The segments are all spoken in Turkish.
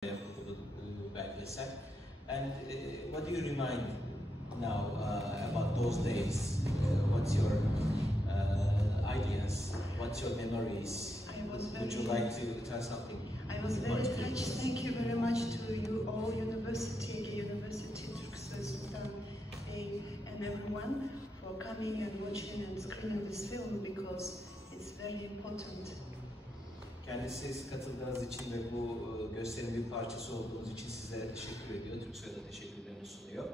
belgesel. And what do you remind now about those days? What's your ideas? What's your memories? Would you like to tell something? I was very touched. Thank you very much to you all, University Turkistan, and everyone for coming and watching and screening this film because it's very important. Kendisi katıldığınız için ve bu gösterinin bir parçası olduğunuz için size teşekkür ediyor. Türksoy'a da teşekkürlerini sunuyor.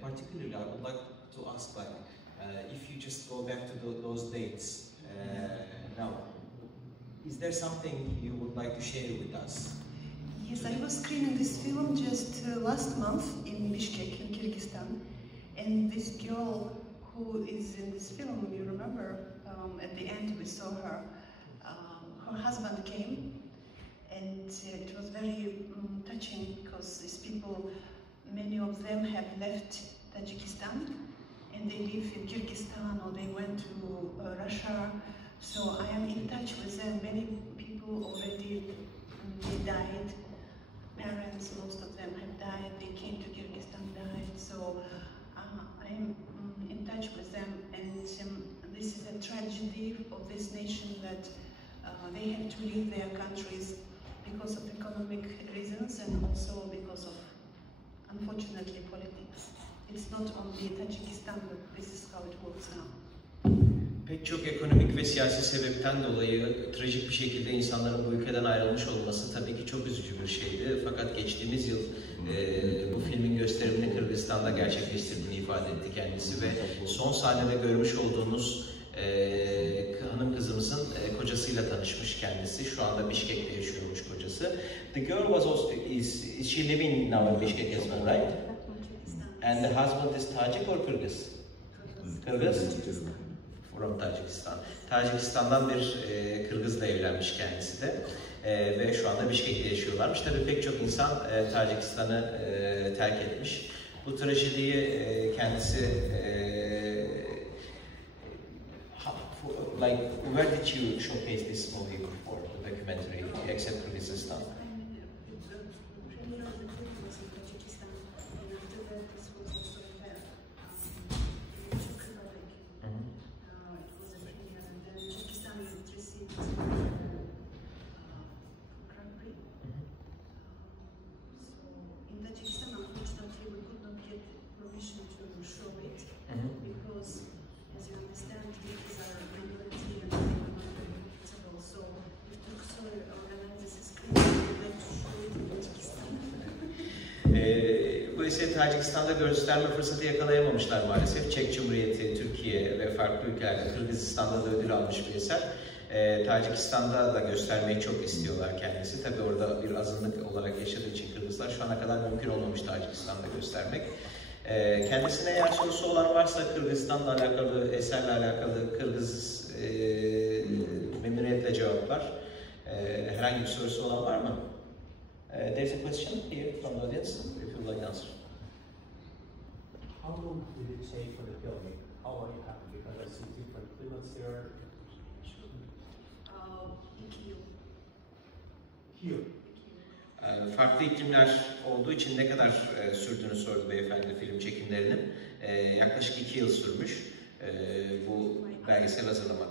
Particularly, I would like to ask, like, if you just go back to those dates now, is there something you would like to share with us? Yes, I was screening this film just last month in Bishkek, in Kyrgyzstan, and this girl who is in this film, you remember, at the end we saw her. Her husband came, and it was very touching because these people, many of them have left Tajikistan and they live in Kyrgyzstan or they went to Russia. So I am in touch with them. Many people already they died. Parents, most of them have died. They came to Kyrgyzstan, died. So I am in touch with them, and this is a tragedy of this nation that they have to leave their countries because of economic reasons and also because of, unfortunately, politics. It's not only Tajikistan, but this is how it works now. Pek çok ekonomik ve siyasi sebepten dolayı trajik bir şekilde insanların bu ülkeden ayrılmış olması tabii ki çok üzücü bir şeydi. Fakat geçtiğimiz yıl bu filmin gösterimini Kırgızistan'da gerçekleştirdiğini ifade etti kendisi ve son sahnede görmüş olduğunuz hanım kızımızın kocasıyla tanışmış kendisi. Şu anda Bişkek'te yaşıyormuş kocası. The girl was also is she living now in Bishkek as well, right? And the husband is Tajik or Kırgız? Kırgız? From Tajikistan. Tacikistan'dan bir Kırgız'la evlenmiş kendisi de ve şu anda Bişkek'te yaşıyorlarmış. Tabii pek çok insan Tacikistan'ı terk etmiş. Bu trajediyi kendisi like, where did you showcase this movie before, the documentary, except Kyrgyzstan? Bu eseri Tacikistan'da gösterme fırsatı yakalayamamışlar maalesef. Çek Cumhuriyeti, Türkiye ve farklı ülkelerde, Kırgızistan'da da ödül almış bir eser. Tacikistan'da da göstermeyi çok istiyorlar kendisi. Tabii orada bir azınlık olarak yaşadığı için Kırgızlar şu ana kadar mümkün olmamış Tacikistan'da göstermek. Kendisine eğer sorusu olan varsa Kırgızistan'la alakalı, eserle alakalı Kırgız memnuniyetle cevaplar. Herhangi bir sorusu olan var mı? There's a question here from the audience, if you would like to answer. How long did it take for the filming? How are you happy? Because I see different climates there. 2 yıl. 2 yıl. Farklı iklimler olduğu için ne kadar sürdüğünü sordu beyefendi film çekimlerinin. Yaklaşık 2 yıl sürmüş bu belgesel hazırlamak.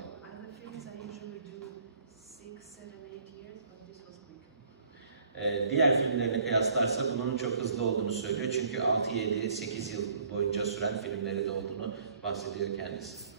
Diğer filmlerine kıyaslarsa bunun çok hızlı olduğunu söylüyor. Çünkü 6, 7, 8 yıl boyunca süren filmleri de olduğunu bahsediyor kendisi.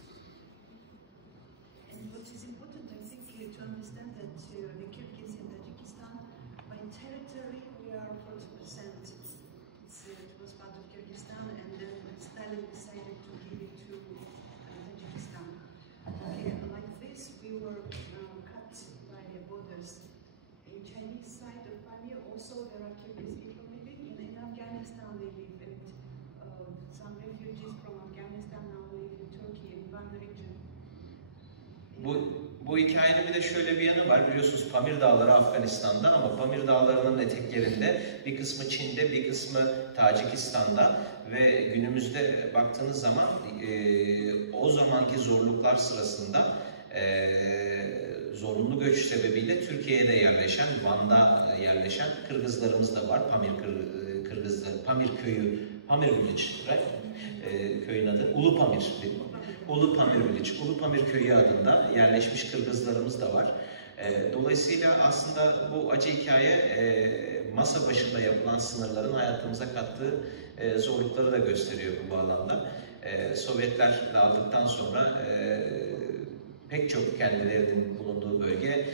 Also, there are Kyrgyz people living in Afghanistan. They live in some refugees from Afghanistan now live in Turkey in one region. Bu hikayenin bir de şöyle bir yanı var. Biliyorsunuz Pamir Dağları Afganistan'da ama Pamir Dağları'nın eteklerinde bir kısmı Çin'de, bir kısmı Tacikistan'da ve günümüzde baktığınız zaman o zamanki zorluklar sırasında zorunlu göç sebebiyle Türkiye'de yerleşen, Van'da yerleşen Kırgızlarımız da var. Kırgızlar, Pamir köyü, Pamir Village, right? Köyün adı Ulu Pamir. Ulu Pamir Village, Ulu Pamir köyü adında yerleşmiş Kırgızlarımız da var. Dolayısıyla aslında bu acı hikaye masa başında yapılan sınırların hayatımıza kattığı zorlukları da gösteriyor bu bağlamda. Sovyetler dağıldıktan sonra pek çok kendilerinin bulunduğu bölge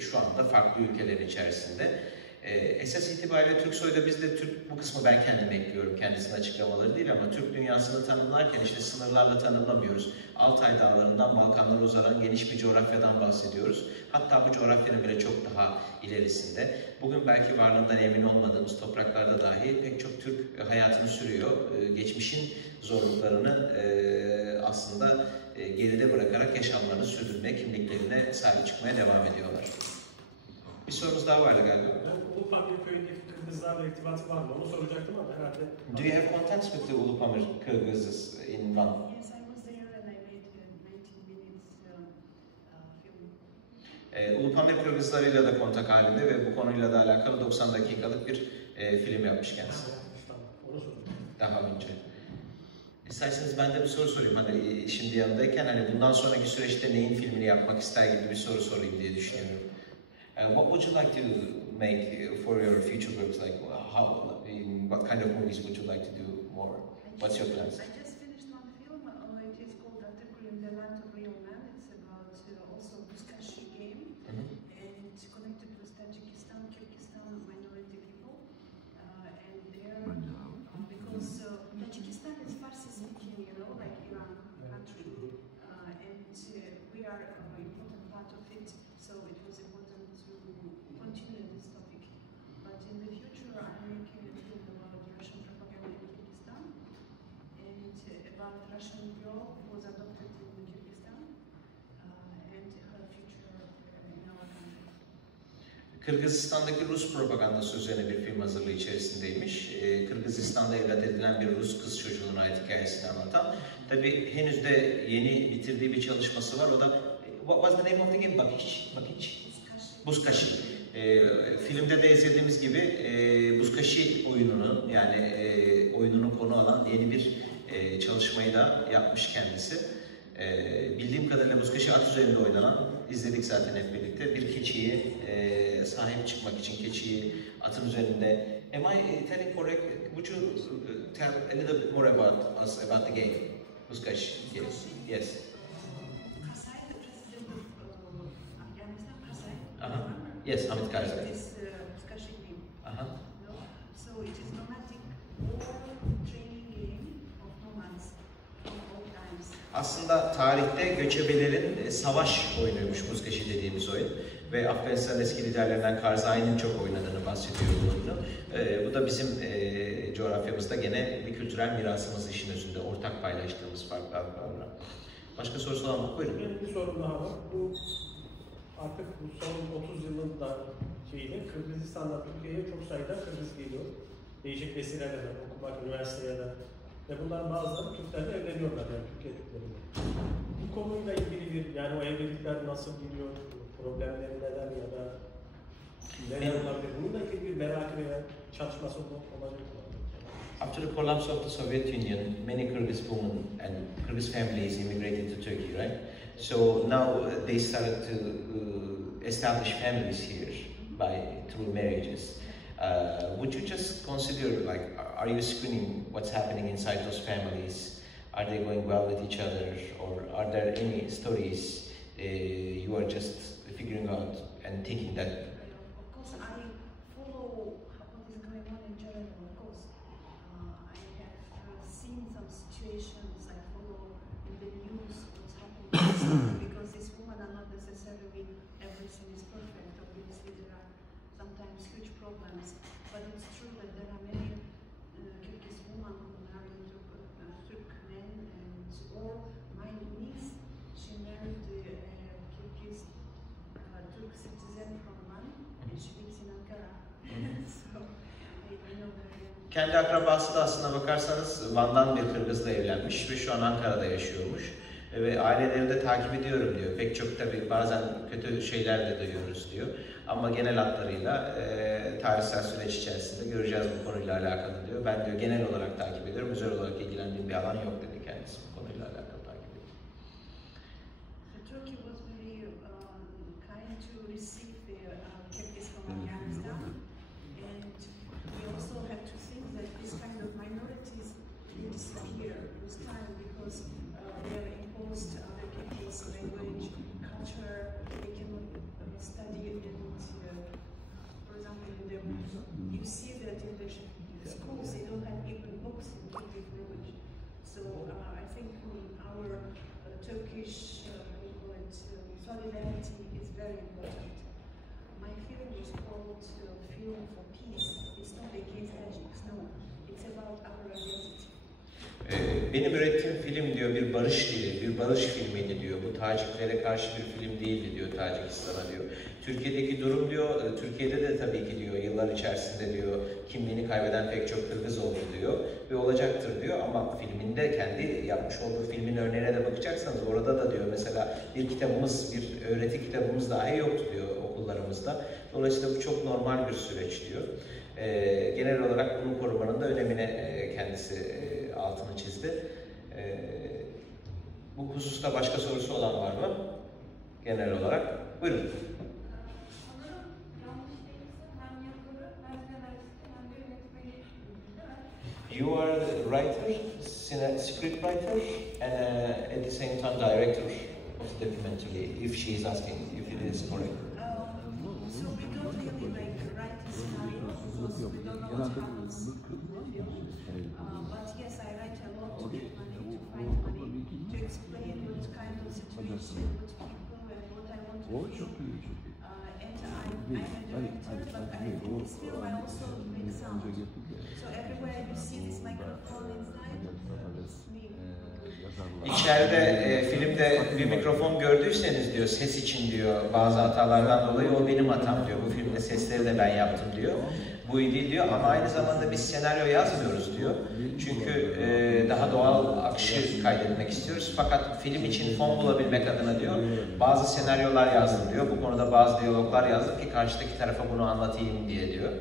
şu anda farklı ülkelerin içerisinde. Esas itibariyle Türksoy'da biz de Türk, bu kısmı ben kendim ekliyorum, kendisinin açıklamaları değil ama Türk dünyasını tanımlarken işte sınırlarla tanımlamıyoruz. Altay Dağları'ndan Balkanlara uzanan geniş bir coğrafyadan bahsediyoruz. Hatta bu coğrafyanın bile çok daha ilerisinde. Bugün belki varlığından emin olmadığımız topraklarda dahi pek çok Türk hayatını sürüyor. Geçmişin zorluklarını aslında geride bırakarak yaşamlarını sürdürmeye, kimliklerine sahip çıkmaya devam ediyorlar. Bir sorumuz daha vardı galiba. Ulu Pamir köyündeki Kırgızlarla irtibatı var mı? Onu soracaktım ama herhalde. Do you have contacts with the Ulu Pamir Kyrgyz in Van? Yes, I was there and I made a 19 minutes film. Ulu Pamir Kırgızlarıyla da kontak halinde ve bu konuyla da alakalı 90 dakikalık bir film yapmış kendisi. Onu soracağım. Daha önce. İsterseniz ben de bir soru sorayım. Hani şimdi yanındayken hani bundan sonraki süreçte neyin filmini yapmak ister gibi bir soru sorayım diye düşünüyorum. What would you like to make for your future works? Like what kind of movies would you like to do more? What's your plans? I just finished one film. It is called Atatürk in the Land of Real Men. It's about also Buzkashi game and connected with Tajikistan, Kyrgyzstan minority people. And there, because Tajikistan is Farsi speaking, you know, like Iran country, and we are an important part of it. So it was important to continue this topic. But in the future, I'm making a film about Russian propaganda in Kyrgyzstan and about Russian girl who was adopted in Kyrgyzstan and her future in our country. Kırgızistan'daki Rus propagandası üzerine bir film hazırlığı içerisindeymiş. Kırgızistan'da evlat edilen bir Rus kız çocuğuna ait hikayesini anlatan. Tabii henüz de yeni bitirdiği bir çalışması var. O da what was the name of the game? Bakiç? Buzkashi. Filmde de izlediğimiz gibi Buzkashi oyununu yani oyununu konu alan yeni bir çalışmayı da yapmış kendisi. Bildiğim kadarıyla Buzkashi at üzerinde oynanan, izledik zaten hep birlikte, bir keçiyi sahip çıkmak için keçiyi atın üzerinde. Am I telling correct? Would you tell a little bit more about us, about the game? Buzkashi. Yes. Yes. Karzai, the president of Afghanistan, Karzai. Yes, Hamid Karzai. This Buzkashi game. Uh-huh. No? So it is nomadic war training game of nomads from all times. Aslında tarihte göçebelerin savaş oyunuymuş Buzkashi dediğimiz oyun. Ve Afganistan'ın eski liderlerinden Karzai'nin çok oynadığını bahsediyor bu oyunu. Bu da bizim coğrafyamızda gene bir kültürel mirasımız işin özünde, ortak paylaştığımız farklı alanlar. Başka sorusu var mı? Buyurun. Benim bir sorum daha var. Bu artık bu son 30 yılın da şeyiyle Kırgızistan'dan Türkiye'ye çok sayıda Kırgız geliyor. Değişik vesilelerle okumak, üniversiteye de. Ve bunların bazıları Türklerle evleniyorlar yani Türkiye Türkleriyle. Bu konuyla ilgili bir, yani o evlilikler nasıl gidiyor, problemleri neler ya da neler olabilir? Bununla ilgili bir merak veya çalışması olacak mı? After the collapse of the Soviet Union, many Kyrgyz women and Kyrgyz families immigrated to Turkey, right? So now they started to establish families here through marriages. Would you just consider, like, are you screening what's happening inside those families? Are they going well with each other, or are there any stories you are just figuring out and thinking that? Of course, I follow what is going on in general. Of course, I have seen some situations. I follow in the news what's happening because these women are not necessarily everything is perfect. Obviously, there are sometimes huge problems, but it's true that there are many Kyrgyz women who marry Turk men, and or my niece, she married Kyrgyz Turk citizen from Van, and she lives in Ankara. So I know very well. Kendi akrabası da aslına bakarsanız Van'dan bir Kırgız'la evlenmiş ve şu an Ankara'da yaşıyormuş. Ve aileleri de takip ediyorum diyor. Pek çok tabii bazen kötü şeyler de duyuyoruz diyor. Ama genel hatlarıyla tarihsel süreç içerisinde göreceğiz bu konuyla alakalı diyor. Ben diyor genel olarak takip ediyorum, özel olarak ilgilendiğim bir alan yok dedi kendisi bu konuyla alakalı takip ediyor. Turkey was very kind to receive the Kyrgyz from Afghanistan, and we also have to think that this kind of minorities will disappear with time because they are imposed other Kyrgyz language, culture, they cannot study and for example, you see that in the schools they don't have even books in Kyrgyz language. So I think our Turkish solidarity is very important. My film was called Film for Peace. It's not against Tajiks, no. It's about our identity. Benim ürettiğim film diyor bir barış dili, bir barış filmiydi diyor. Bu Taciklere karşı bir film değildi diyor Tacikistan'a diyor. Türkiye'deki durum diyor, Türkiye'de de tabii ki diyor yıllar içerisinde diyor kimliğini kaybeden pek çok Kırgız oldu diyor ve olacaktır diyor ama filminde kendi yapmış olduğu filmin örneğine de bakacaksanız orada da diyor mesela bir kitabımız, bir öğreti kitabımız dahi yoktu diyor okullarımızda. Dolayısıyla bu çok normal bir süreç diyor. Genel olarak bunu korumanın da önemine kendisi altını çizdi. Bu hususta başka sorusu olan var mı? Genel olarak. Buyurun. You are the writer, script writer, and at the same time director of the documentary, if she is asking if it is correct. So we don't really write the scenario because we don't know what happens in the film. But yes, I write a lot to get money, to find money, to explain what kind of situation, what people, and what I want to do. And I'm a director, but this film I also make sound. So everywhere you see this microphone inside, it's me. İçeride filmde bir mikrofon gördüyseniz diyor ses için diyor bazı hatalardan dolayı o benim hatam diyor. Bu filmde sesleri de ben yaptım diyor. Bu iyi değil diyor ama aynı zamanda biz senaryo yazmıyoruz diyor. Çünkü daha doğal akışı kaydetmek istiyoruz. Fakat film için fon bulabilmek adına diyor bazı senaryolar yazdım diyor. Bu konuda bazı diyaloglar yazdım ki karşıdaki tarafa bunu anlatayım diye diyor.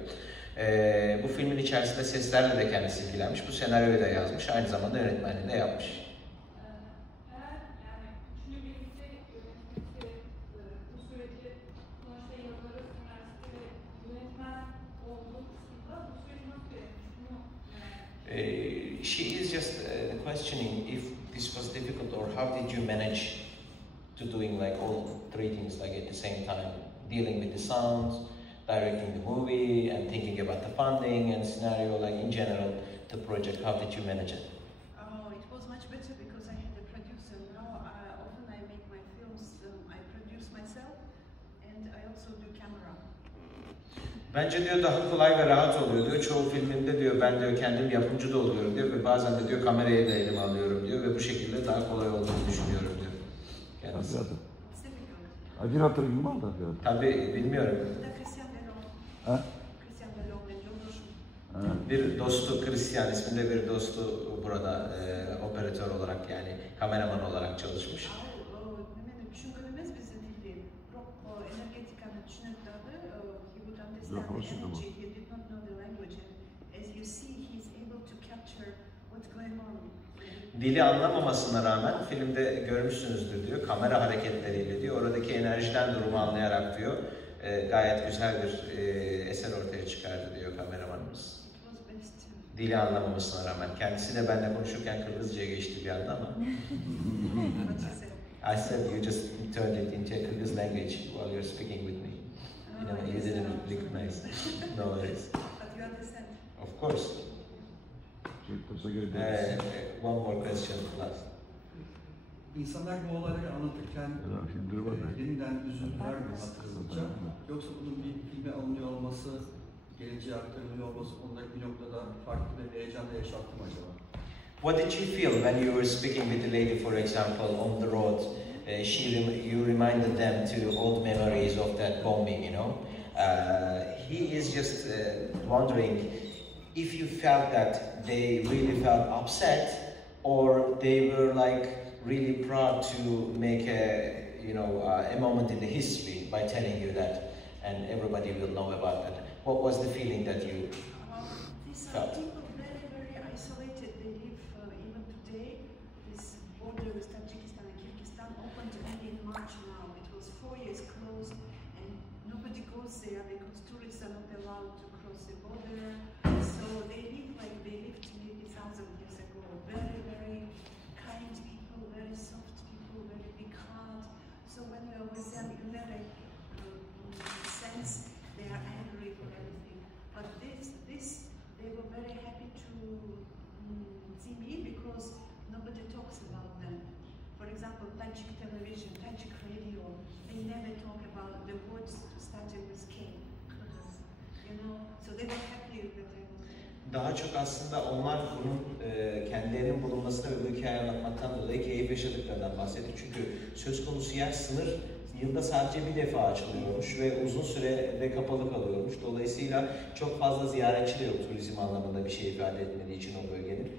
Bu filmin içerisinde seslerle de kendisi ilgilenmiş. Bu senaryoyu da yazmış. Aynı zamanda yönetmenliğini de yapmış. She is just questioning if this was difficult or how did you manage to doing like all three things like at the same time, dealing with the sound, directing the movie and thinking about the funding and scenario, like in general, the project, how did you manage it? Oh, it was much better because I had a producer. Now often I make my films, I produce myself and I also do camera. Bence diyor daha kolay ve rahat oluyor diyor. Çoğu filmimde diyor ben diyor kendim yapımcı da oluyorum diyor ve bazen de diyor kamerayı da elime alıyorum diyor ve bu şekilde daha kolay olduğunu düşünüyorum diyor. Kendisi. Bir hatırlayayım mı da? Tabii bilmiyorum. Ha? Bir dostu, Christian isminde bir dostu burada operatör olarak yani kameraman olarak çalışmış. Dili anlamamasına rağmen filmde görmüşsünüzdür diyor, kamera hareketleriyle diyor, oradaki enerjiden durumu anlayarak diyor, gayet güzel bir eser ortaya çıkardı diyor kameramanımız. Dili anlamamasına rağmen. Kendisi de benimle konuşurken Kırgızca'ya geçti bir anda ama. I said you just turned it into a Kyrgyz language while you're speaking with me. You know, you didn't recognize. No worries. But you understand. Of course. One more question, last. İnsanlar bu olayları anlatırken yeniden üzüldüler mi hatırlayınca? Yoksa bunun bir filme alınıyor olması, geleceğe aktarılıyor olması onları bir noktada farklı bir heyecanla yaşattı mı acaba? What did you feel when you were speaking with the lady, for example, on the road? You reminded them to old memories of that bombing, you know? He is just wondering if you felt that they really felt upset or they were like really proud to make a moment in the history by telling you that, and everybody will know about that. What was the feeling that you These are felt? people very, very isolated. They live even today. This border with Tajikistan and Kyrgyzstan opened only in March now. It was 4 years closed, and nobody goes there because tourists are not allowed to cross the border. So they live like they lived maybe 1,000 years ago. Very, very kind people, very soft people, very big heart. So when you are with them, you never sense they are angry for everything. But they were very happy to see me because nobody talks about them. For example, Tajik television, Tajik radio, they never talk about the words starting with K. So they were happy that I was there. Daha çok aslında onlar bunun kendilerinin bulunmasına ve bu hikayeyi anlatmaktan dolayı keyif yaşadıklarından bahsetti. Çünkü söz konusu yer sınır yılda sadece bir defa açılıyormuş ve uzun süre kapalı kalıyormuş. Dolayısıyla çok fazla ziyaretçi de yok turizm anlamında bir şey ifade etmediği için o bölgenin.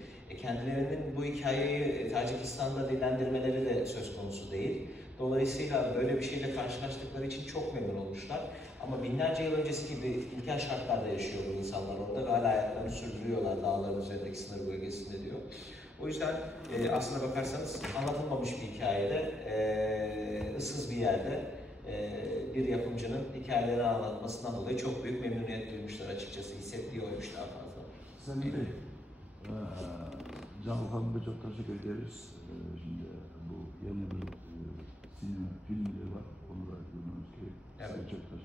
Kendilerinin bu hikayeyi Tacikistan'da dillendirmeleri de söz konusu değil. Dolayısıyla böyle bir şeyle karşılaştıkları için çok memnun olmuşlar. Ama binlerce yıl öncesi gibi ilkel şartlarda yaşıyor bu insanlar orada ve hala hayatlarını sürdürüyorlar dağların üzerindeki sınır bölgesinde diyor. O yüzden aslına bakarsanız anlatılmamış bir hikayede, ıssız bir yerde bir yapımcının hikayelerini anlatmasından dolayı çok büyük memnuniyet duymuşlar açıkçası. Hissettiği oymuş daha fazla. Sen Bey, Can Hanım'a çok teşekkür ederiz. Şimdi bu yeni bir film var, onu da gördüğünüz gibi. Evet. Çok teşekkür